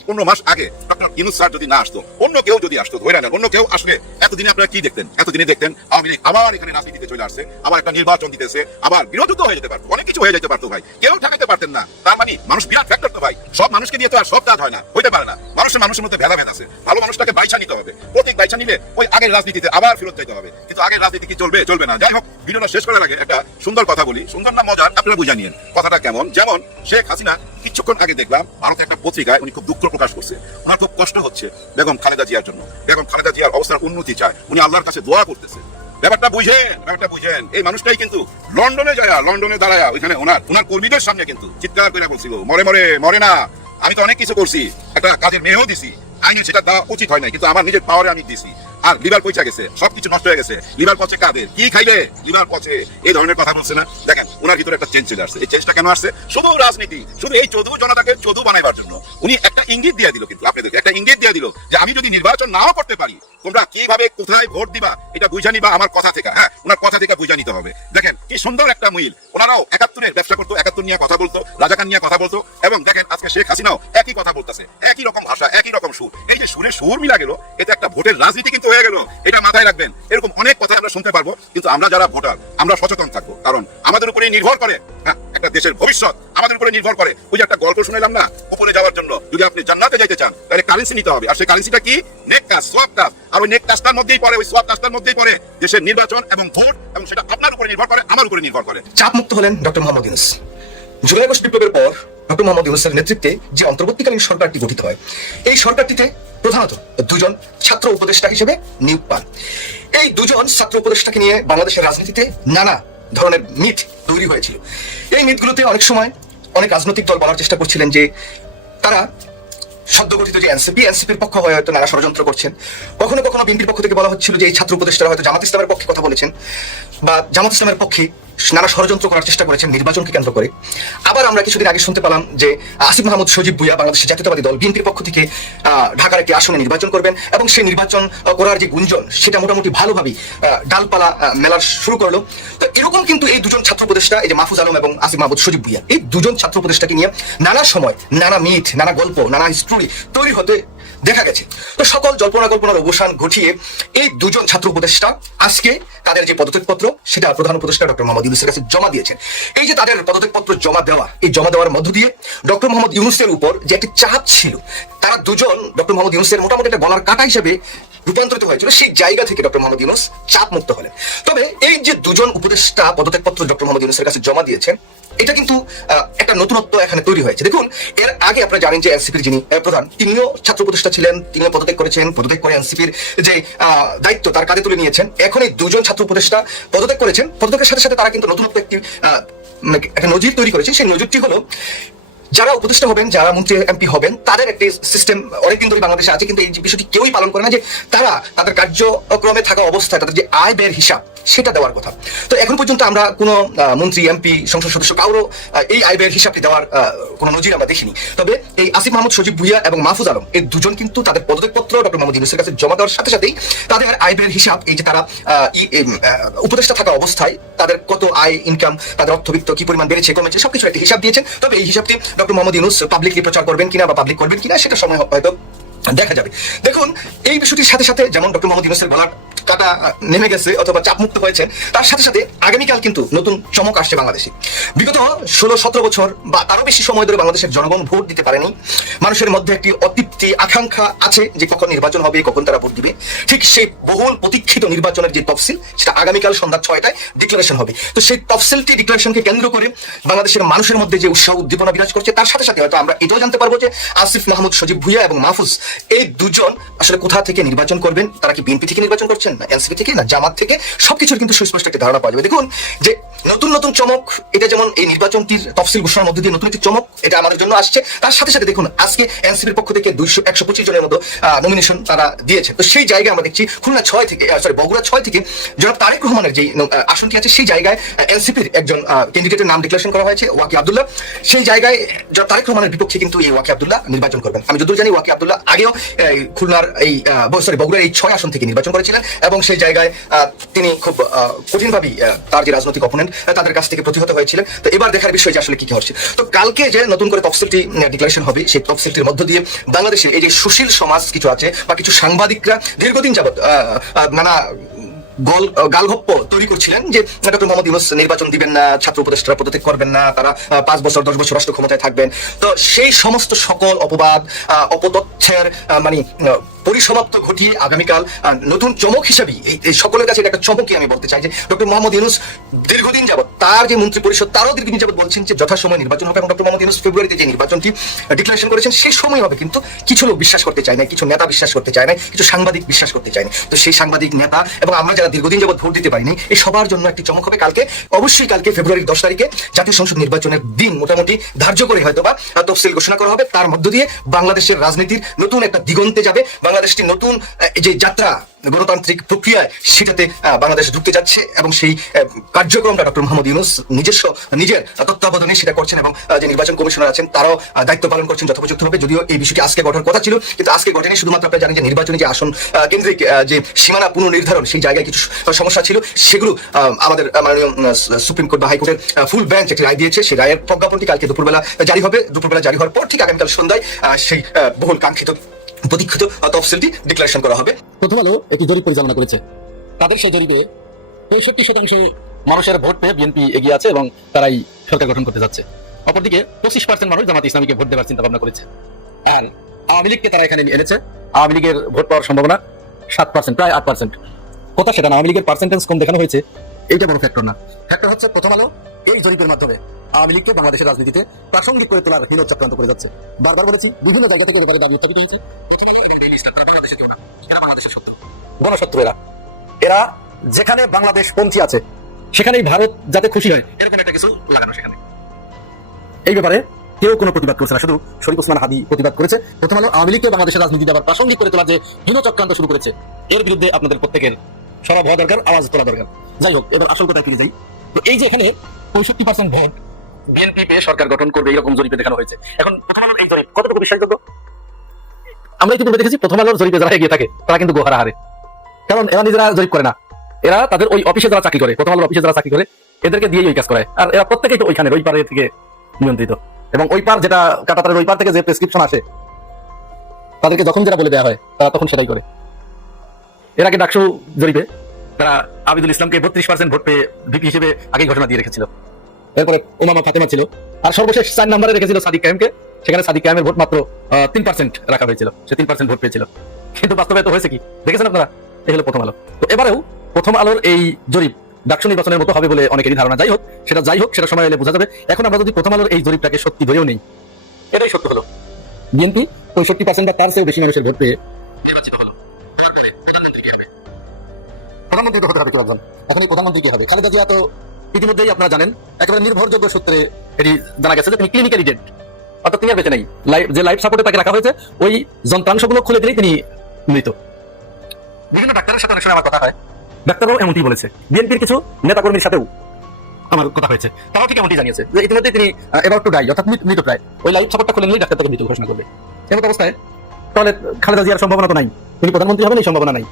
15 মাস আগে ডক্টর ইউনূস স্যার যদি না আসতো, অন্য কেউ যদি আসতো, ধরে নেন অন্য কেউ আসলে, এতদিনে আপনারা কি দেখতেন? এতদিনে দেখতেন আওয়ামী লীগ আবার এখানে রাজনীতিতে চলে আসছে, আবার একটা নির্বাচন দিতেছে, আবার বিরোধী হয়ে যেতে পারতো, অনেক কিছু হয়ে যেতে পারতো ভাই, কেউ ঠেকাতে পারতেন না। তার মানে মানুষ বিরাট ফ্যাক্টর তো ভাই, সব মানুষকে দিয়ে তো আর সব কাজ হয় না, হইতে পারে না। মানুষের মধ্যে ভেদাভেদ আছে, ভালো মানুষটাকে বাইছা নিতে হবে, প্রতীক বাইছা নিলে ওই আগের রাজনীতিতে আবার ফেরত যেতে হবে। কিন্তু আগের রাজনীতি কি চলবে? চলবে না। যাই হোক, ভিডিওটা শেষ করার আগে একটা সুন্দর কথা বলি, সুন্দর না মজার আপনারা বুঝে নিয়েন কথাটা কেমন। যেমন শেখ হাসিনা কিছুক্ষণ আগে দেখলাম ভারতের একটা পত্রিকায় উনি খুব দুঃখ প্রকাশ করছে, ওনার খুব কষ্ট হচ্ছে বেগম খালেদা জিয়ার জন্য, বেগম খালেদা জিয়ার অবস্থার উন্নতি চায়, উনি আল্লাহর কাছে দোয়া করতেছে। ব্যাপারটা বুঝেন। এই মানুষটাই কিন্তু লন্ডনে দাঁড়ায়া ওইখানে ওনার কর্মীদের সামনে কিন্তু চিৎকার করে বলছিল, মরে না, আমি তো অনেক কিছু করছি, একটা কাজের মেয়েও দিছি, আইনে সেটা দেওয়া উচিত হয় নাই, কিন্তু আমার নিজের পাওয়ারে আমি দিছি। আর লিভার পচে গেছে, সবকিছু নষ্ট হয়ে গেছে, লিভার পচে কাদের, কি খাইলে লিভার পচে, এই ধরনের কথা বলছে না। দেখেন ওনার ভিতরে একটা চেঞ্জ চলে আসছে। এই চেঞ্জটা কেন আসছে? শুধু রাজনীতি, শুধু এই চোদু জনতাকে চোদু বানাইবার জন্য। উনি একটা ইঙ্গিত দিয়ে দিল, কিন্তু আপনাদেরকে একটা ইঙ্গিত দিয়ে দিল যে আমি যদি নির্বাচন নাও করতে পারি, তোমরা কিভাবে কোথায় ভোট দিবা এটা বুঝা নিবা আমার কথা থেকে। হ্যাঁ, ওনার কথা থেকে বুঝা নিতে হবে। দেখেন কি সুন্দর একটা মিল, ওনারাও 71-এর ব্যবসা করতো, 71 নিয়ে কথা বলতো, রাজাকার নিয়ে কথা বলতো, এবং দেখেন আজকে শেখ হাসিনাও একই কথা বলতেছে, একই রকম ভাষা, একই রকম সুর। এই যে সুর মিলা গেল, এতে একটা ভোটের রাজনীতি কিন্তু হয়ে গেল। এটা মাথায় রাখবেন। এরকম অনেক কথা আমরা শুনতে পারবো, কিন্তু আমরা যারা ভোটার আমরা সচেতন থাকবো, কারণ আমাদের উপরে নির্ভর করে একটা দেশের ভবিষ্যৎ, আমাদের উপরে নির্ভর করে। ওই যে একটা গল্প শুনেলাম না, উপরে যাওয়ার জন্য যদি আপনি জান্নাতে যাইতে চান তাহলে কারেন্সি নিতে হবে, আর সেই কারেন্সিটা কি? নেক কাজ, সোয়াব কাজ। আর ওই নেক কাজটার মধ্যেই পড়ে, ওই সোয়াব কাজটার মধ্যেই পড়ে দেশের নির্বাচন এবং ভোট, এবং সেটা আপনার উপরে নির্ভর করে, আমার উপরে নির্ভর করে। চাপ মুক্ত হলেন doctor Mohammad Yunus. July August বিপ্লবের পর ডক্টর মোহাম্মদ ইউনূসের নেতৃত্বে যে অন্তর্বর্তীকালীন সরকারটি গঠিত হয়, এই সরকারটিতে প্রধানত 2জন ছাত্র উপদেষ্টা হিসেবে নিয়োগ পান। এই 2জন ছাত্র উপদেষ্টাকে নিয়ে বাংলাদেশের রাজনীতিতে নানা ধরনের মিথ তৈরি হয়েছিল। এই মিথগুলোতে অনেক সময় অনেক রাজনৈতিক দল বলার চেষ্টা করছিলেন যে তারা সদ্যগঠিত যে এনসিপির পক্ষ হয়ে হয়তো নানা ষড়যন্ত্র করছেন। কখনো কখনো বিএনপির পক্ষ থেকে বলা হচ্ছিল যে এই ছাত্র উপদেষ্টারা হয়তো জামাত ইসলামের পক্ষে কথা বলেছেন বা জামাত ইসলামের পক্ষে নানা ষড়যন্ত্র করার চেষ্টা করেছেন নির্বাচনকে কেন্দ্র করে। আবার আমরা কিছুদিন আগে শুনতে পেলাম যে আসিফ মাহমুদ সজীব ভুইয়া বাংলাদেশের জাতীয়তাবাদী দল বিএনপির পক্ষ থেকে ঢাকার একটি আসনে নির্বাচন করবেন, এবং সেই নির্বাচন করার যে গুঞ্জন সেটা মোটামুটি ভালোভাবেই ডালপালা মেলা শুরু করলো। তো এরকম কিন্তু এই 2জন ছাত্র উপদেষ্টা, এই যে মাহফুজ আলম এবং আসিফ মাহমুদ সজীব ভুইয়া, এই 2জন ছাত্র উপদেষ্টাকে নিয়ে নানা সময় নানা মিথ, নানা গল্প, নানা স্টোরি তৈরি হতে দেখা গেছে। তো সকল জল্পনার অবসান ঘটিয়ে এই 2জন ছাত্র উপদেষ্টা আজকে তাদের যে পদত্যাগপত্র সেটা প্রধান উপদেষ্টা ডক্টর মোহাম্মদ ইউনূসের কাছে জমা দিয়েছেন। এই যে তাদের পদত্যাগপত্র জমা দেওয়া, এই জমা দেওয়ার মধ্য দিয়ে ডক্টর মোহাম্মদ ইউনূসের উপর যে একটি চাপ ছিল, তারা 2জন ডক্টর মোহাম্মদ ইউনূসের মোটামুটি একটা গলার কাটা হিসেবে রূপান্তরিত হয়েছিল, সেই জায়গা থেকে ডক্টর মোহাম্মদ ইউনূস চাপ মুক্ত হলেন। তবে এই যে দুজন উপদেষ্টা পদত্যাগপত্র ডক্টর মোহাম্মদ ইউনূসের কাছে জমা দিয়েছেন, এটা কিন্তু একটা নতুনত্ব এখানে তৈরি হয়েছে। দেখুন, এর আগে আপনারা জানেন যে এনসিপির যিনি প্রধান, তিনিও ছাত্র উপদেষ্টা ছিলেন, তিনিও পদত্যাগ করেছেন। পদত্যাগ করে এনসিপির যে দায়িত্ব তার কাঁধে তুলে নিয়েছেন। এখন এই দুজন ছাত্র উপদেষ্টা পদত্যাগ করেছেন। পদত্যাগের সাথে সাথে তারা কিন্তু নতুনত্ব একটা নজির তৈরি করেছেন। সেই নজিরটি হলো, যারা উপদেষ্টা হবেন, যারা মন্ত্রী এমপি হবেন, তাদের একটি সিস্টেম অনেকদিন ধরে বাংলাদেশে আছে, কিন্তু এই বিষয়টি কেউই পালন করে না, যে তারা তাদের কার্যক্রমে থাকা অবস্থায় তাদের যে আয় ব্যয়ের হিসাব সেটা দেওয়ার কথা। তো এখন পর্যন্ত আমরা কোনো মন্ত্রী, এমপি, সংসদ সদস্য কারো এই আয় ব্যয়ের হিসাবটি দেওয়ার কোনো নজির আমরা দেখিনি। তবে এই আসিফ মাহমুদ সজীব ভুইয়া এবং মাহফুজ আলম, এই দুজন কিন্তু তাদের পদত্যাগপত্র ডক্টর মোহাম্মদ ইউনূসের কাছে জমা দেওয়ার সাথে সাথেই তাদের আয় ব্যয়ের হিসাব, এই যে তারা উপদেষ্টা থাকা অবস্থায় তাদের কত আয় ইনকাম, তাদের অর্থবিত্ত কি পরিমাণ বেড়েছে কমেছে, সবকিছু একটা হিসাব দিয়েছেন। তবে এই হিসাবটি ডক্টর মোহাম্মদ ইউনূস পাবলিকলি প্রচার করবেন কিনা বা পাবলিক করবেন কিনা সেটা সময় হয়তো দেখা যাবে। দেখুন, এই বিষয়টির সাথে সাথে যেমন ডক্টর মোহাম্মদ ইউনূসের গলার কাটা নেমে গেছে অথবা চাপমুক্ত হয়েছে, তার সাথে সাথে আগামীকাল কিন্তু নতুন চমক আসছে বাংলাদেশে। বিগত 16-17 বছর বা তারও বেশি সময় ধরে বাংলাদেশের জনগণ ভোট দিতে পারেনি। মানুষের মধ্যে একটি অতৃপ্তি, আকাঙ্ক্ষা আছে যে কখন নির্বাচন হবে, কখন তারা ভোট দিবে। ঠিক সেই বহুল প্রতীক্ষিত নির্বাচনের যে তফসিল, সেটা আগামীকাল সন্ধ্যা 6টায় ডিক্লারেশন হবে। তো সেই তফসিলটি, ডিক্লারেশনকে কেন্দ্র করে বাংলাদেশের মানুষের মধ্যে যে উৎসাহ উদ্দীপনা বিরাজ করছে, তার সাথে সাথে হয়তো আমরা এটাও জানতে পারবো যে আসিফ মাহমুদ সজীব ভুইয়া এবং মাহফুজ, এই দুজন আসলে কোথা থেকে নির্বাচন করবেন। তারা কি বিএনপি থেকে নির্বাচন করছেন, না এনসিপি থেকে, না জামাত থেকে, সবকিছুর কিন্তু সুস্পষ্ট একটি ধারণা পাওয়া যাবে। দেখুন, যে নতুন নতুন চমক, এটা যেমন এই নির্বাচনটির তফসিল ঘোষণার মধ্যে দিয়ে নতুন একটি চমক এটা আমাদের জন্য আসছে। তার সাথে সাথে দেখুন, আজকে এনসিপির পক্ষ থেকে 125 জনের মতো নমিনেশন তারা দিয়েছে। তো সেই জায়গায় আমরা দেখছি খুলনা 6 থেকে বগুড়া 6 থেকে জনাব তারেক রহমানের যে আসনটি আছে, সেই জায়গায় এনসিপির একজন ক্যান্ডিডেটের নাম ডিক্লারেশন করা হয়েছে, ওয়াকি আব্দুল্লাহ। সেই জায়গায় জনাব তারেক রহমানের বিপক্ষে কিন্তু এই ওয়াকি আব্দুল্লাহ নির্বাচন করবেন। আমি যতদূর জানি, ওয়াকি আব্দুল্লাহ আগেও খুলনার এই বগুড়ার এই 6 আসন থেকে নির্বাচন করেছিলেন এবং সেই জায়গায় তিনি খুব কঠিনভাবেই তার যে রাজনৈতিক অপোনেন্ট তাদের কাছ থেকে প্রতিহত হয়েছিলেন। তো এবার দেখার বিষয় যে আসলে কি হচ্ছে। তো কালকে যে নতুন করে তফসিলটি ডিক্লারেশন হবে, সেই তফসিলটির মধ্য দিয়ে বাংলাদেশের এই যে সুশীল সমাজ কিছু আছে বা কিছু সাংবাদিকরা দীর্ঘদিন যাবত নানা গালগপ্প তৈরি করছিলেন যে ডক্টর মোহাম্মদ ইউনূস নির্বাচন দিবেন না, ছাত্র উপদেষ্টারা পদত্যাগ করবেন না, তারা 5 বছর 10 বছর রাষ্ট্র ক্ষমতায় থাকবেন। তো সেই সমস্ত সকল অপবাদ, অপতথ্যের মানে পরিসমাপ্ত ঘটিয়ে আগামীকাল নতুন চমক হিসাবে এই সকলের কাছে একটা চমকই আমি বলতে চাই যে ডক্টর মোহাম্মদ ইউনূস দীর্ঘদিন যাবত, তার যে মন্ত্রী পরিষদ তারাও দীর্ঘদিন যাবত বলছেন যে যথাসময় নির্বাচন হবে। এবং ডক্টর মোহাম্মদ ইউনূস ফেব্রুয়ারিতে যে নির্বাচনটি ডিক্লারেশন করেছেন, সেই সময় হবে, কিন্তু কিছু লোক বিশ্বাস করতে চায় না, কিছু নেতা বিশ্বাস করতে চায় না, কিছু সাংবাদিক বিশ্বাস করতে চায় না। তো সেই সাংবাদিক, নেতা এবং আমরা যারা দীর্ঘদিন যাবত ভোট দিতে পারিনি, এই সবার জন্য একটি চমক হবে কালকে। অবশ্যই কালকে ফেব্রুয়ারির 10 তারিখে জাতীয় সংসদ নির্বাচনের দিন মোটামুটি ধার্য করে হয়তোবা তফসিল ঘোষণা করা হবে। তার মধ্য দিয়ে বাংলাদেশের রাজনীতির নতুন একটা দিগন্তে যাবে। বাংলাদেশটি নতুন যে যাত্রা, গণতান্ত্রিক প্রক্রিয়ায়, সেটাতে বাংলাদেশ ঢুকতে যাচ্ছে এবং সেই কার্যক্রমটা ডক্টর মোহাম্মদ ইউনূস নিজের তত্ত্বাবধানে সেটা করছেন এবং যে নির্বাচন কমিশনার আছেন তারাও দায়িত্ব পালন করছেন যথোপযুক্তভাবে। যদিও এই বিষয়টি আজকে ঘটার কথা ছিল, কিন্তু আজকে ঘটেনি। শুধুমাত্র আপনারা জানেন যে নির্বাচনী যে আসন কেন্দ্রিক যে সীমানা পুনর্নির্ধারণ, সেই জায়গায় কিছু সমস্যা ছিল, সেগুলো আমাদের মাননীয় সুপ্রিম কোর্ট বা হাইকোর্টের ফুল বেঞ্চ একটি রায় দিয়েছে। সেই রায়ের প্রজ্ঞাপনটি কালকে দুপুরবেলা জারি হবে। দুপুরবেলা জারি হওয়ার পর ঠিক আগামীকাল সন্ধ্যায় সেই বহুল কাঙ্ক্ষিত প্রতীক্ষিত তফসিলটি ডিক্লারেশন করা হবে। প্রথম আলো একটি জরিপ পরিচালনা করেছে। তাদের সেই জরিপে 65% মানুষের ভোট পেয়ে বিএনপি এগিয়ে আছে এবং তারাই সরকার গঠন করতে যাচ্ছে। অপরদিকে 25% মানুষ জামাত ইসলামীকে ভোট দেওয়ার চিন্তা ভাবনা করেছে। আর আওয়ামী লীগকে তারা এখানে এনেছে। আওয়ামী লীগের ভোট পাওয়ার সম্ভাবনা 7%, প্রায় 8%। কথা সেটা না, আওয়ামী লীগের পার্সেন্টেজ কম দেখানো হয়েছে, এইটা বড় ফ্যাক্টর না। ফ্যাক্টর হচ্ছে প্রথম আলো এই জরিপের মাধ্যমে আওয়ামী লীগকে বাংলাদেশের রাজনীতিতে প্রাসঙ্গিক করে তোলার হীন চক্রান্ত করে যাচ্ছে। বারবার বলেছি, বিভিন্ন জায়গা থেকে এবারে দাবি উত্থাপিত হয়েছে। গণশত্রু এরা যেখানে বাংলাদেশ পন্থী আছে সেখানেই ভারত যাতে খুশি হয় এরকম একটা কিছু লাগানো সেখানে। এই ব্যাপারে কেউ কোনো প্রতিবাদ করছে না, শুধু শরীফ ওসমান হাদি প্রতিবাদ করেছে। প্রথম আলো আওয়ামী লীগকে বাংলাদেশের রাজনীতিতে আবার প্রাসঙ্গিক করে তোলার যে হীন চক্রান্ত শুরু করেছে, এর বিরুদ্ধে আপনাদের প্রত্যেকের সরব হওয়া দরকার, আওয়াজ তোলা দরকার। যাই হোক, এবার আসল কথায় ফিরে যাই। তো এই যে এখানে 65% ভোট বিএনপি পেয়ে সরকার গঠন করবে, এরকম জরিপে দেখানো হয়েছে। এখন প্রথম আলোর এই জরিপ কতটুকু বিশ্বাসযোগ্য? আমরা ইতিপূর্বে দেখেছি প্রথম আলোর জরিপে যারা এগিয়ে থাকে তারা কিন্তু গোহারা হারে, কারণ এরা নিজেরা জরিপ করে না, এরা তাদের ওই অফিসে যারা চাকরি করে, প্রথম আলোর অফিসে যারা চাকরি করে, এদেরকে দিয়ে ওই কাজ করায়। আর এরা প্রত্যেকেই তো ওইখানে ওই পারে থেকে নিয়ন্ত্রিত, এবং ওই পার যেটা কাটাতারের ওই পার থেকে যে প্রেসক্রিপশন আসে, তাদেরকে যখন যেটা বলে দেওয়া হয় তারা তখন সেটাই করে। এর আগে ডাকসু জরিপে তারা আবিদুল ইসলামকে 32% ভোট পেয়ে ভিপি হিসেবে আগেই ঘোষণা দিয়ে রেখেছিল। এরপরে ওমামা ফাতেমা ছিল, আর সর্বশেষ 4 নম্বরে রেখেছিল সাদিক কায়েমকে। সেখানে সাদিক কায়েমের ভোট মাত্র 3% রাখা হয়েছিল, সে 3% ভোট পেয়েছিল। কিন্তু বাস্তবে তো হয়েছে কি দেখেছেন আপনারা? এই হলো প্রথম আলো। তো এবারেও প্রথম আলোর এই জরিপ ডাকসু নির্বাচনের মতো হবে বলে অনেকেরই ধারণা। যাই হোক সেটা সময় এলে বোঝা যাবে। এখন আমরা যদি প্রথম আলোর এই জরিপটাকে সত্যি ধরেও নেই, এটাই সত্য হলো বিএনপি 65% বা তার চেয়েও বেশি মানুষের ভোট পেয়ে নির্বাচিত হলো। প্রধানমন্ত্রী তো হতে হবে কেউ একজন। এখন এই প্রধানমন্ত্রী কি হবে? খালেদা জিয়া তো ইতিমধ্যেই আপনারা জানেন একেবারে নির্ভরযোগ্য সূত্রে এটি জানা গেছে যে তিনি ক্লিনিক্যালি ডেড, অর্থাৎ তিনি আর বেঁচে নেই। যে লাইফ সাপোর্টে তাকে রাখা হয়েছে ওই যন্ত্রাংশগুলো খুলে দিলেই তিনি মৃত। বিভিন্ন ডাক্তারের সাথে অনেক সময় আমার কথা হয়, ডাক্তারও এমনটি বলেছে। বিএনপির কিছু নেতাকর্মীর সাথেও আমার কথা হয়েছে, তারাও ঠিক এমনটি জানিয়েছে যে ইতিমধ্যে তিনি এবার টু ডাই, অর্থাৎ মৃত প্রায়। ওই লাইফ সাপোর্টটা খুলে নিলেই ডাক্তার তাকে মৃত ঘোষণা করবে। এমন অবস্থায় তাহলে খালেদা জিয়ার সম্ভাবনা তো নাই, তিনি প্রধানমন্ত্রী হবেন এই সম্ভাবনা নাই।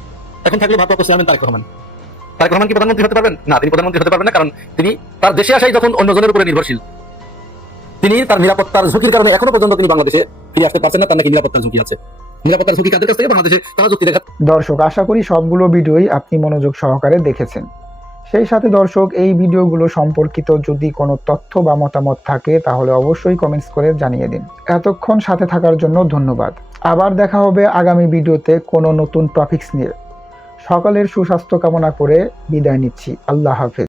এখন থাকলে ভারপ্রাপ্ত চেয়ারম্যান তারেক রহমান কি প্রধানমন্ত্রী হতে পারবেন? না, তিনি প্রধানমন্ত্রী হতে পারবেন না, কারণ তিনি তার দেশে আসাই যখন অন্যজনের উপরে নির্ভরশীল। তিনি তার নিরাপত্তার ঝুঁকির কারণে এখনো পর্যন্ত তিনি বাংলাদেশে ফিরে আসতে পারছেন না। তার নাকি নিরাপত্তার ঝুঁকি আছে। নিরাপত্তার ঝুঁকি কাদের কাছ থেকে? বাংলাদেশে তারা যুক্তি দেখা। দর্শক, আশা করি সবগুলো ভিডিওই আপনি মনোযোগ সহকারে দেখেছেন। সেই সাথে দর্শক, এই ভিডিওগুলো সম্পর্কিত যদি কোনো তথ্য বা মতামত থাকে তাহলে অবশ্যই কমেন্টস করে জানিয়ে দিন। এতক্ষণ সাথে থাকার জন্য ধন্যবাদ। আবার দেখা হবে আগামী ভিডিওতে কোনো নতুন টপিকস নিয়ে। সকলের সুস্বাস্থ্য কামনা করে বিদায় নিচ্ছি। আল্লাহ হাফেজ।